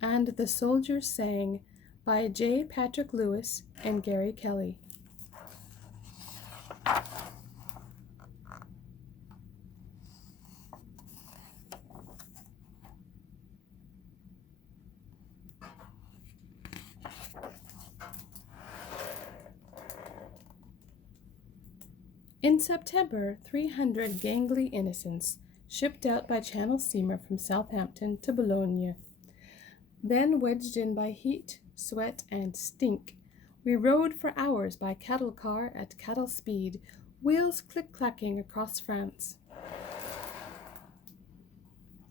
And the Soldiers Sang by J. Patrick Lewis and Gary Kelley. In September, 300 gangly innocents shipped out by Channel steamer from Southampton to Boulogne. Then, wedged in by heat, sweat, and stink, we rode for hours by cattle car at cattle speed, wheels click-clacking across France.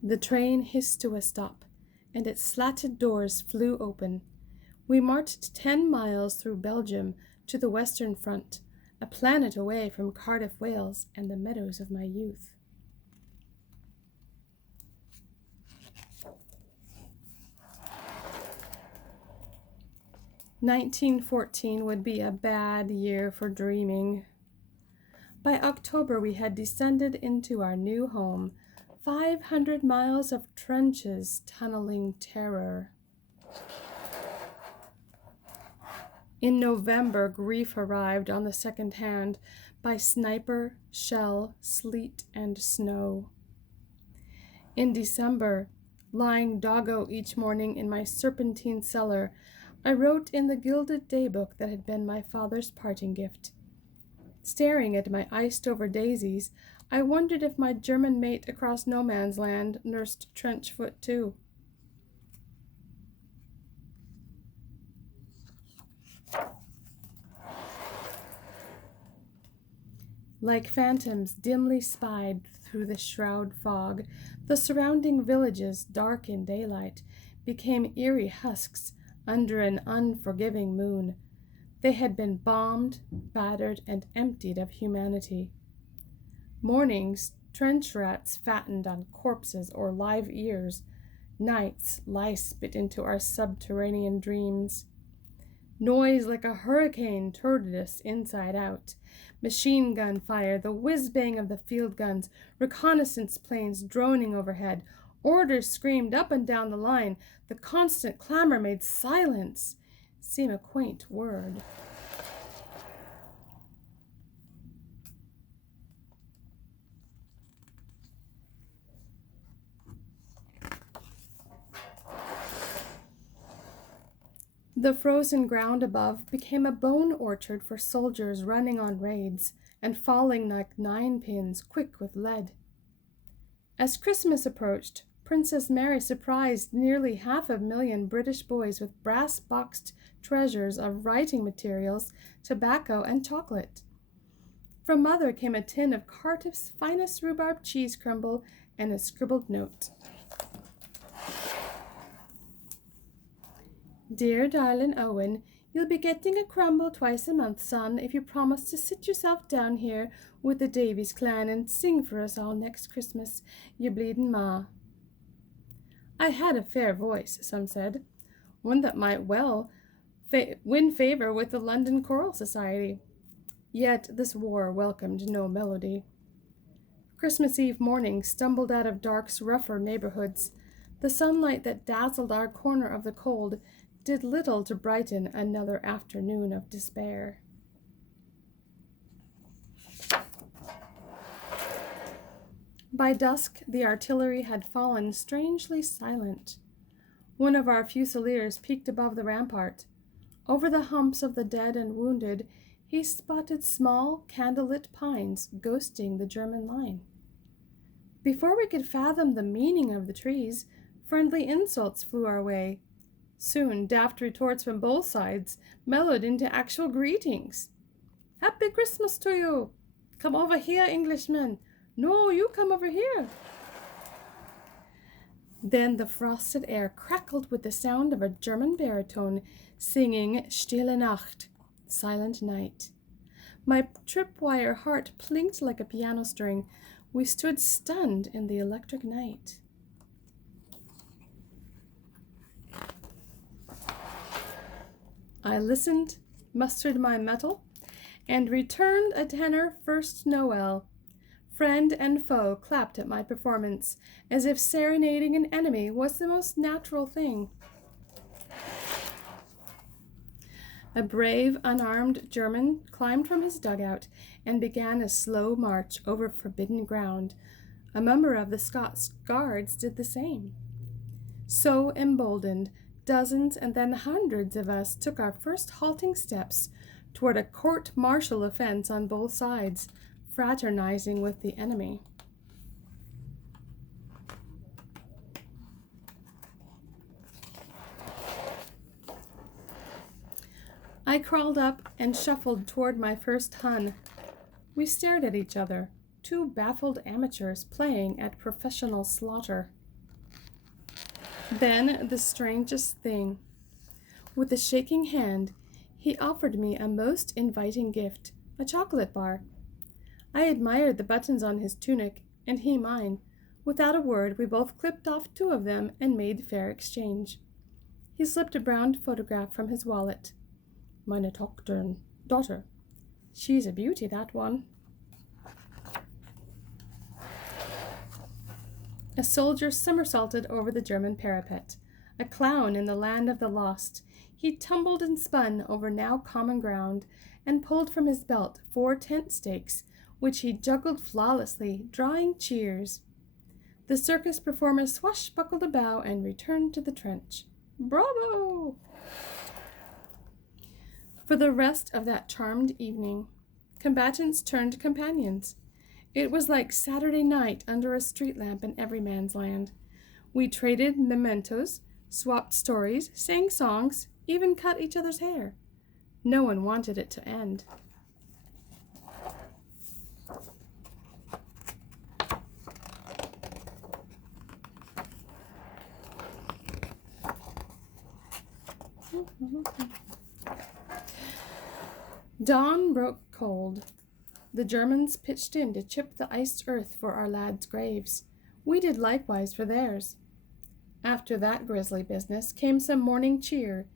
The train hissed to a stop, and its slatted doors flew open. We marched 10 miles through Belgium to the Western Front, a planet away from Cardiff, Wales, and the meadows of my youth. "1914 would be a bad year for dreaming. By October we had descended into our new home, 500 miles of trenches, tunneling terror. In November, grief arrived on the second hand by sniper, shell, sleet, and snow. In December, lying doggo each morning in my serpentine cellar, I wrote in the gilded daybook that had been my father's parting gift. Staring at my iced-over daisies, I wondered if my German mate across no man's land nursed trench foot too. Like phantoms dimly spied through the shroud fog, the surrounding villages, dark in daylight, became eerie husks under an unforgiving moon. They had been bombed, battered, and emptied of humanity. Mornings, trench rats fattened on corpses or live ears. Nights, lice bit into our subterranean dreams. Noise like a hurricane turned us inside out. Machine gun fire, the whiz-bang of the field guns, reconnaissance planes droning overhead. Orders screamed up and down the line. The constant clamor made silence seem a quaint word. The frozen ground above became a bone orchard for soldiers running on raids and falling like ninepins, quick with lead. As Christmas approached, Princess Mary surprised nearly 500,000 British boys with brass-boxed treasures of writing materials, tobacco, and chocolate. From Mother came a tin of Cardiff's finest rhubarb cheese crumble and a scribbled note. "Dear darling Owen, you'll be getting a crumble twice a month, son, if you promise to sit yourself down here with the Davies clan and sing for us all next Christmas, you bleedin' ma." I had a fair voice, some said, one that might well win favor with the London Choral Society. Yet this war welcomed no melody. Christmas Eve morning stumbled out of Dark's rougher neighborhoods. The sunlight that dazzled our corner of the cold did little to brighten another afternoon of despair. By dusk, the artillery had fallen strangely silent. One of our fusiliers peeked above the rampart. Over the humps of the dead and wounded, he spotted small, candlelit pines ghosting the German line. Before we could fathom the meaning of the trees, friendly insults flew our way. Soon, daft retorts from both sides mellowed into actual greetings. "Happy Christmas to you! Come over here, Englishman! No, you come over here!" Then the frosted air crackled with the sound of a German baritone singing Stille Nacht, Silent Night. My tripwire heart plinked like a piano string. We stood stunned in the electric night. I listened, mustered my mettle, and returned a tenor first Noel. Friend and foe clapped at my performance, as if serenading an enemy was the most natural thing. A brave, unarmed German climbed from his dugout and began a slow march over forbidden ground. A member of the Scots Guards did the same. So emboldened, dozens and then hundreds of us took our first halting steps toward a court-martial offense on both sides, fraternizing with the enemy. I crawled up and shuffled toward my first Hun. We stared at each other, two baffled amateurs playing at professional slaughter. Then the strangest thing. With a shaking hand, he offered me a most inviting gift, a chocolate bar. I admired the buttons on his tunic, and he mine. Without a word, we both clipped off 2 of them and made fair exchange. He slipped a brown photograph from his wallet. Meine daughter. She's a beauty, that one. A soldier somersaulted over the German parapet, a clown in the land of the lost. He tumbled and spun over now common ground and pulled from his belt 4 tent stakes, which he juggled flawlessly, drawing cheers. The circus performer swashbuckled a bow and returned to the trench. Bravo! For the rest of that charmed evening, combatants turned companions. It was like Saturday night under a street lamp in every man's land. We traded mementos, swapped stories, sang songs, even cut each other's hair. No one wanted it to end. Dawn broke cold. The Germans pitched in to chip the iced earth for our lads' graves. We did likewise for theirs. After that grisly business came some morning cheer.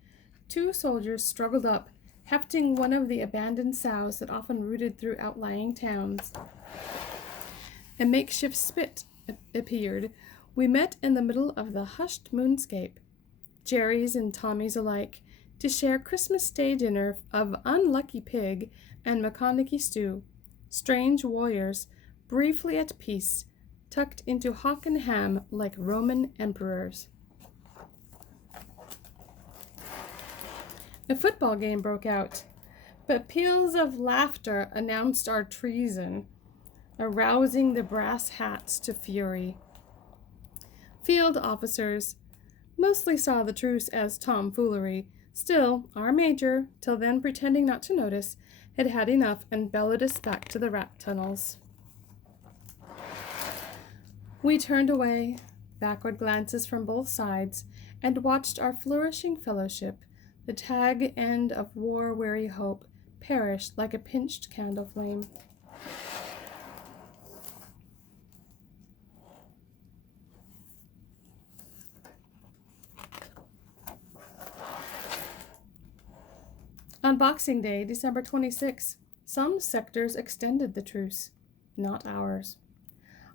2 soldiers struggled up, hefting one of the abandoned sows that often rooted through outlying towns. A makeshift spit appeared. We met in the middle of the hushed moonscape, Jerry's and Tommy's alike, to share Christmas Day dinner of unlucky pig and McConaughey stew. Strange warriors, briefly at peace, tucked into hock and ham like Roman emperors. A football game broke out, but peals of laughter announced our treason, arousing the brass hats to fury. Field officers mostly saw the truce as tomfoolery. Still, our major, till then pretending not to notice, had had enough and bellowed us back to the rat tunnels. We turned away, backward glances from both sides, and watched our flourishing fellowship, the tag end of war-weary hope, perish like a pinched candle flame. On Boxing Day, December 26, some sectors extended the truce, not ours.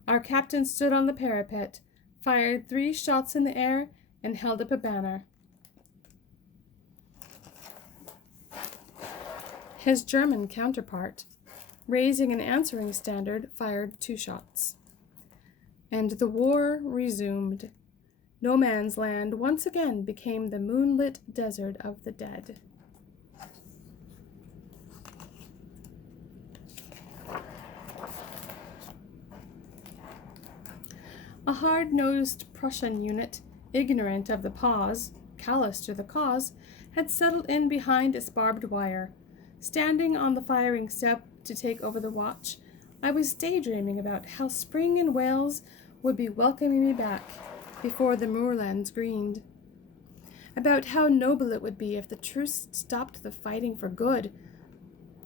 Our captain stood on the parapet, fired 3 shots in the air, and held up a banner. His German counterpart, raising an answering standard, fired 2 shots. And the war resumed. No Man's Land once again became the moonlit desert of the dead. A hard-nosed Prussian unit, ignorant of the pause, callous to the cause, had settled in behind its barbed wire. Standing on the firing step to take over the watch, I was daydreaming about how spring in Wales would be welcoming me back before the moorlands greened. About how noble it would be if the truce stopped the fighting for good.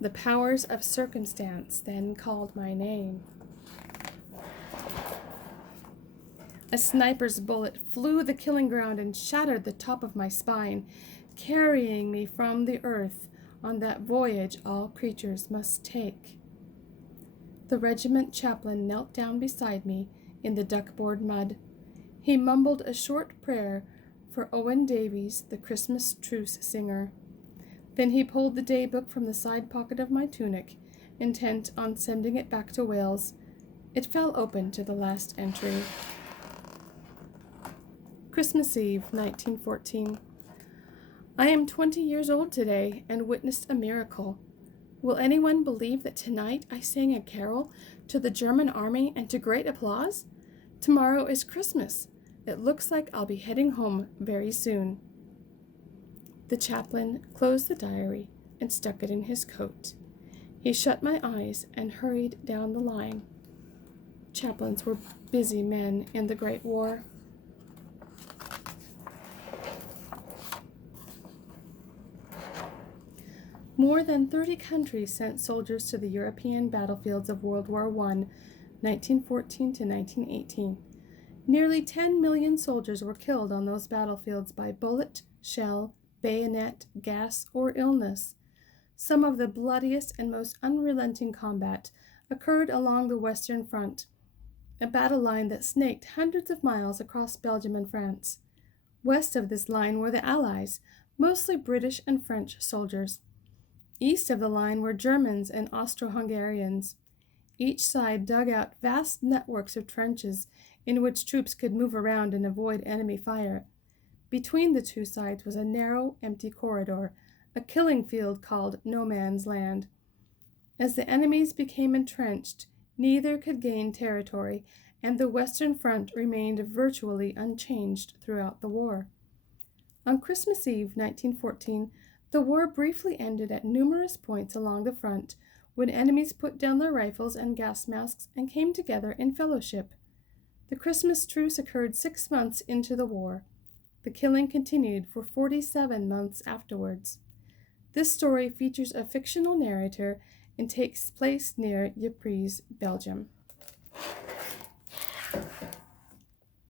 The powers of circumstance then called my name. A sniper's bullet flew the killing ground and shattered the top of my spine, carrying me from the earth on that voyage all creatures must take. The regiment chaplain knelt down beside me in the duckboard mud. He mumbled a short prayer for Owen Davies, the Christmas truce singer. Then he pulled the daybook from the side pocket of my tunic, intent on sending it back to Wales. It fell open to the last entry. Christmas Eve, 1914. I am 20 years old today and witnessed a miracle. Will anyone believe that tonight I sang a carol to the German army and to great applause? Tomorrow is Christmas. It looks like I'll be heading home very soon. The chaplain closed the diary and stuck it in his coat. He shut my eyes and hurried down the line. Chaplains were busy men in the Great War. More than 30 countries sent soldiers to the European battlefields of World War I, 1914 to 1918. Nearly 10 million soldiers were killed on those battlefields by bullet, shell, bayonet, gas, or illness. Some of the bloodiest and most unrelenting combat occurred along the Western Front, a battle line that snaked hundreds of miles across Belgium and France. West of this line were the Allies, mostly British and French soldiers. East of the line were Germans and Austro-Hungarians. Each side dug out vast networks of trenches in which troops could move around and avoid enemy fire. Between the two sides was a narrow, empty corridor, a killing field called No Man's Land. As the enemies became entrenched, neither could gain territory, and the Western Front remained virtually unchanged throughout the war. On Christmas Eve, 1914, the war briefly ended at numerous points along the front when enemies put down their rifles and gas masks and came together in fellowship. The Christmas truce occurred 6 months into the war. The killing continued for 47 months afterwards. This story features a fictional narrator and takes place near Ypres, Belgium.